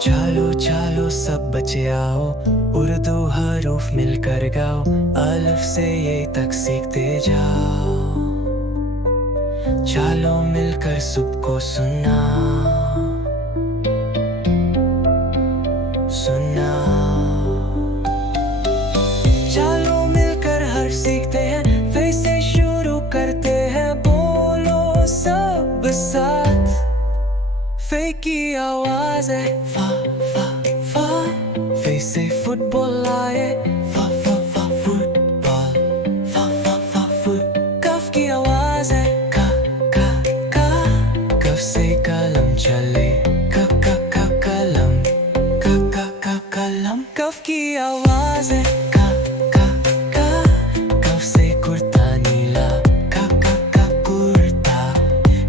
चलो चलो सब बच्चे आओ, उर्दू हरूफ मिलकर गाओ, अलिफ से ये तक सीखते जाओ। चलो मिलकर सबको सुनाओ, सुनाओ। चलो मिलकर हर सीखते हैं, फिर से शुरू करते हैं, बोलो सब साथ। फे की आवाज है फा फा फा, फे से फुटबॉल आए, फा फा फा फुटबॉल, फा फा फा फुट। कफ की आवाज है का का का, कफ से कलम चले, का का का कलम, का का का कलम। कफ की आवाज है का का का, कफ से कुर्ता नीला, का का का कुर्ता,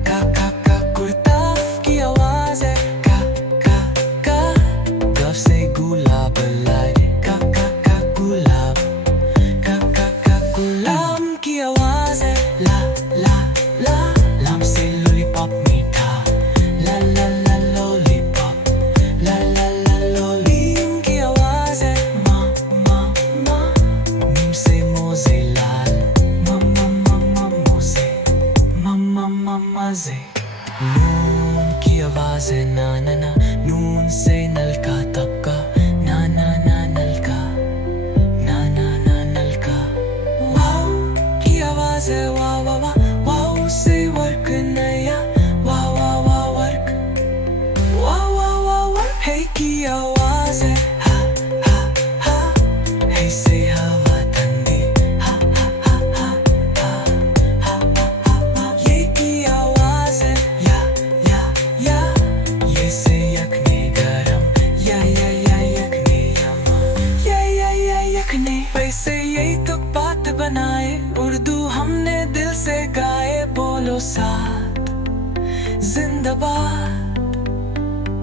का का का कुर्ता। की आवाज है का का का, कफ से गुलाब लाए, का का का गुलाब, का का का गुलाब। की आवाज है ला ला ला, लाम से लॉलीपॉप मीठा, ला ला ला लॉलीपॉप, ला ला ला लॉली। की आवाज है मा मा मा, मीम से मोजे लाल, मा मा मा मा मोजे, मा मा मा मजे। नून की आवाज है ना ना ना, नून से नलका तबका, ना ना ना नलका, ना ना ना नलका। वाव की आवाज है वाह वाह वाह, वाव से वर्क नया, वाह वाह वाह वर्क, वाह वाह वाह वर्क। है की आवाज है हा हा हा, है से हवा ठंडी, हा हा हा हा हा हा हा हा। ये की आवाज है या या या, ये से यखनी गरम, या यखनी यमा, या यखनी। वैसे यही तो बात बनाए, उर्दू हमने दिल से गाए, बोलो साथ जिंदाबाद,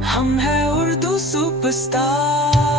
हम है उर्दू सुपरस्टार।